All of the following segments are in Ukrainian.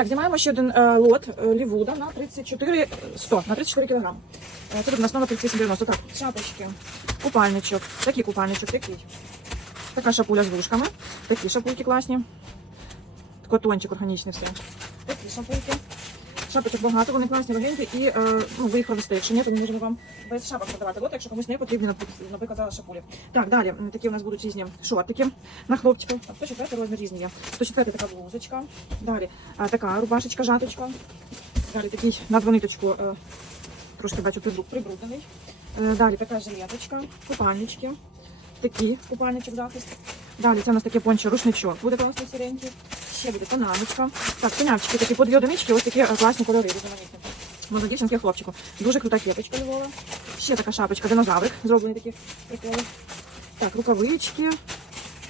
Так, знімаємо ще один е, лот е, лівуда на 34 100, на 34 кг. Е, це тут нас номер 3890. Так, шапочки, купальничок, такий купальничок, такий. Така шапуля з вушками. Такі шапульки класні. Котончик органічний все. Такі шапульки. Шапочок багато, вони класні, легенькі і е, ну, ви їх провести. Якщо ні, то ми можемо вам без шапок продавати. От, якщо комусь не потрібні, наприклад, наприклад, шапулі. Так, далі такі у нас будуть різні шортики на хлопчика. Так, 104 розмір різні є. 104 така блузочка. Далі а, така рубашечка, жаточка. Далі такий на двониточку, е, трошки бачу прибру- прибруднений. Е, далі така жилеточка, купальнички. Такий купальничок захист. Далі це у нас таке пончо рушничок. Буде класний сіренький. Ще буде панамочка. Так, конявчики такі по дві одинички, ось такі е, класні кольори різноманітні. Дівчинки, хлопчику. Дуже крута кепочка Львова. Ще така шапочка, динозаврик, зроблені такі приколи. Так, рукавички,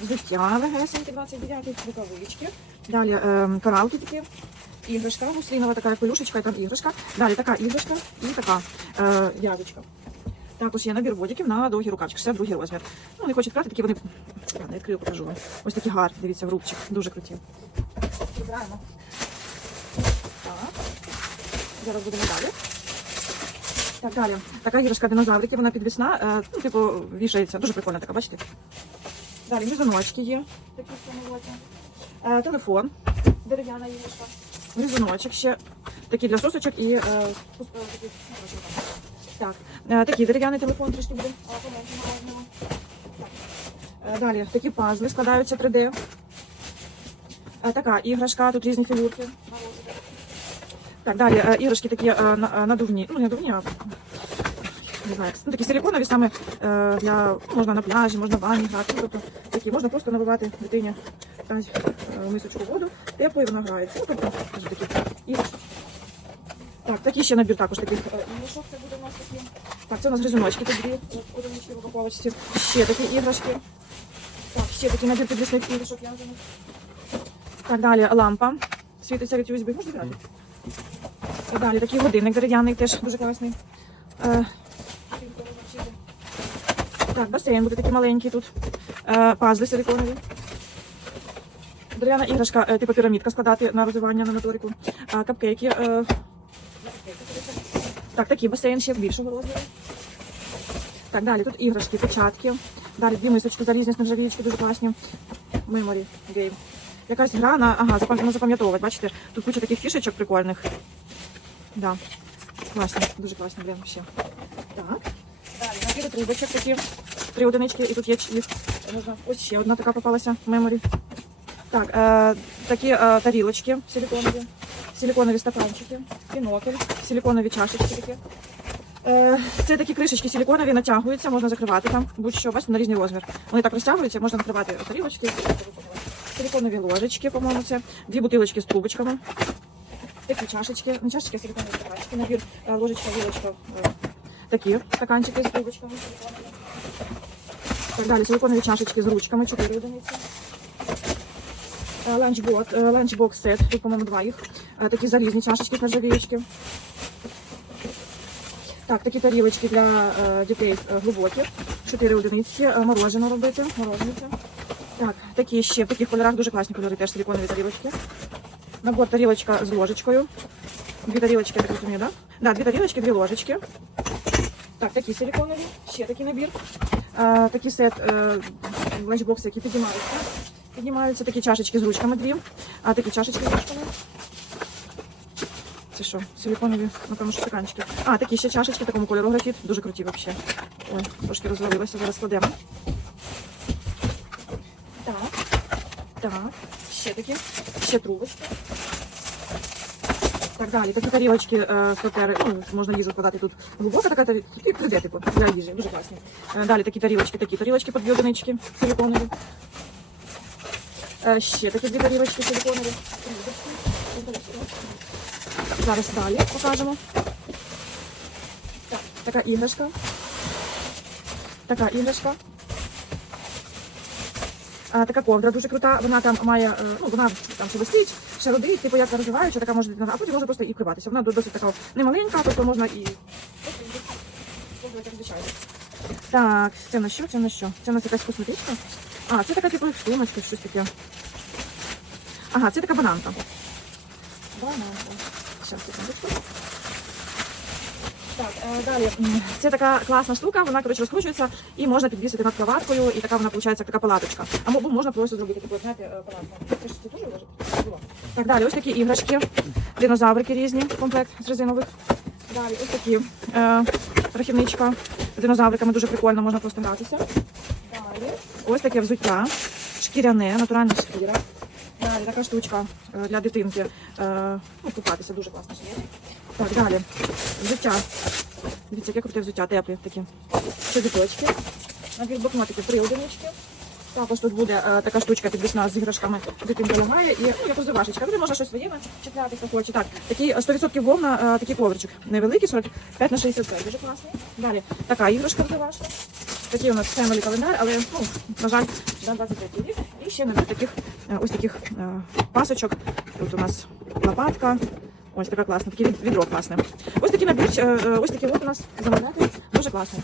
взуття легесенькі, 29 рукавички. Далі ем, коралки такі. Іграшка, гуслінова така пелюшечка, і там іграшка. Далі така іграшка і така е, ягодка. Також є набір бодіків на довгі рукавчики. Це другий розмір. Ну, не хочуть брати, такі вони. Не відкрию, покажу вам. Ось такі гарні, дивіться, в рубчик. Дуже круті. Прибираємо. Так. Зараз будемо далі. Так, далі. Така іграшка динозаврики, вона підвісна, е, ну, типу, вішається. Дуже прикольна така, бачите? Далі гризуночки є. Такі. Е, телефон. Дерев'яна іграшка. Гризуночок ще. Такі для сосочок і. Е, так. Е, такий дерев'яний телефон трішки буде. Так. Е, Далі такі пазли складаються 3D. Е, Така іграшка, тут різні фігурки. Так, далі іграшки такі на- надувні, ну не надувні, а не знаю, ну, такі силіконові саме для ну, можна на пляжі, можна в ванні грати. Ну, тобто такі можна просто наливати дитині мисочку воду, тепло і вона грається. Ну, тобто такі іграшки. Так, такий ще набір також таких е, іграшок. Це буде у нас такі. Так, це у нас гризуночки от, одинички в упаковочці. Ще такі іграшки. Так, ще такий набір підвісних іграшок вже. Так, далі лампа. Світиться від USB. Можна брати? І далі такий годинник дерев'яний теж дуже класний. Е, так, басейн буде такий маленький тут. Е, пазли силиконові. Дерев'яна іграшка, е, типу пірамідка складати на розвивання на моторику. Е, капкейки. Е, так, такий басейн ще більшого розміру. Так, далі тут іграшки, печатки. Далі дві мисочки залізні нержавіючки, дуже класні. Memory game. Якась гра на, ага, запам- запам'ятовувати. Бачите, тут куча таких фішечок прикольних. Да. Класно, дуже класно, блін, ще. Так. Далі набір трубочок такі. Три одинички, і тут є їх. Ось ще одна така попалася меморі. Так, е, такі е, тарілочки силиконові, силиконові стаканчики, бінокль, силиконові чашечки такі. Е, це такі кришечки силиконові, натягуються, можна закривати там, будь-що, бачите, на різний розмір. Вони так розтягуються, можна накривати тарілочки, силиконові ложечки, по-моєму, це дві бутилочки з трубочками. Такі чашечки, не чашечки, а силиконові стаканчики, набір е, ложечка, вілочка, е, такі стаканчики з трубочками. Так далі, силиконові чашечки з ручками, 4 одиниці. Е, е, ланчбокс сет, тут, по-моєму, два їх. Е, Такі залізні чашечки нержавіючки. Так, такі тарілочки для дітей е, глибокі. Чотири одиниці. Е, Морожено робити. Морожениця. Так, такі ще в таких кольорах дуже класні кольори, теж силиконові тарілочки. Набор тарілочка з ложечкою. Дві тарілочки, я так розумію, да? Да, дві тарілочки, дві ложечки. Так, такі силиконові, ще такий набір. Е, такий сет ланчбокси, які піднімаються. Піднімаються такі чашечки з ручками дві, а такі чашечки з ручками. Це що, силиконові, напевно, що стаканчики. А, такі ще чашечки такому кольору графіт. Дуже круті взагалі. Ой, трошки розвалилося, зараз складемо. Так. Так. Ще такі. Ще трубочки. Так далі, такі тарілочки е, сотери, ну, можна їжу вкладати тут глибока така тарілка, 3D, типу, для їжі, дуже класні. Е, далі такі тарілочки, такі тарілочки одинички, силиконові. Е, ще такі дві тарілочки силиконові. Зараз далі покажемо. Так, така іграшка. Така іграшка. А, така ковдра дуже крута. Вона там має, е, ну вона там ще висить, ще родить, типу як розвиваюча, така може бути, а потім може просто і вкриватися. Вона досить така немаленька, тобто можна і. як звичайно. Так, це на що? Це на що? Це у нас якась косметичка? А, це така типу сумочка, щось таке. Ага, це така бананка. Банан. Сейчас, секундочку. Так, е, далі. Це така класна штука, вона коротше розкручується і можна підвісити над кроваткою, і така вона виходить така палаточка. Або можна просто зробити таку, от, знаєте, е, палатку. Це ж це лежить? Так, далі, ось такі іграшки, динозаврики різні, комплект з резинових. Далі ось такі е, рахівничка з динозавриками, дуже прикольно, можна просто гратися. Далі ось таке взуття, шкіряне, натуральна шкіра. Далі така штучка е, для дитинки. Е, ну, купатися дуже класно ще є. Так, далі. Взуття. Дивіться, яке круте взуття, теплі такі. Чобіточки. Набір блокнотиків, три одинички. Також тут буде е, така штучка підвісна з іграшками, дитинка лягає і ну, як розвивашечка. Туди можна щось своїми чіпляти, хто хоче. Так, такий е, 100% вовна, е, такий ковричок. Невеликий, 45 на 65, дуже класний. Далі така іграшка розвивашка. Такий у нас family календар, але ну, на жаль, на 23 рік. І ще набір таких е, ось таких е, пасочок. Тут у нас лопатка. Ось така класна, таке відро класне. Ось такий набір, е, ось такі от у нас замовляти. Дуже класний.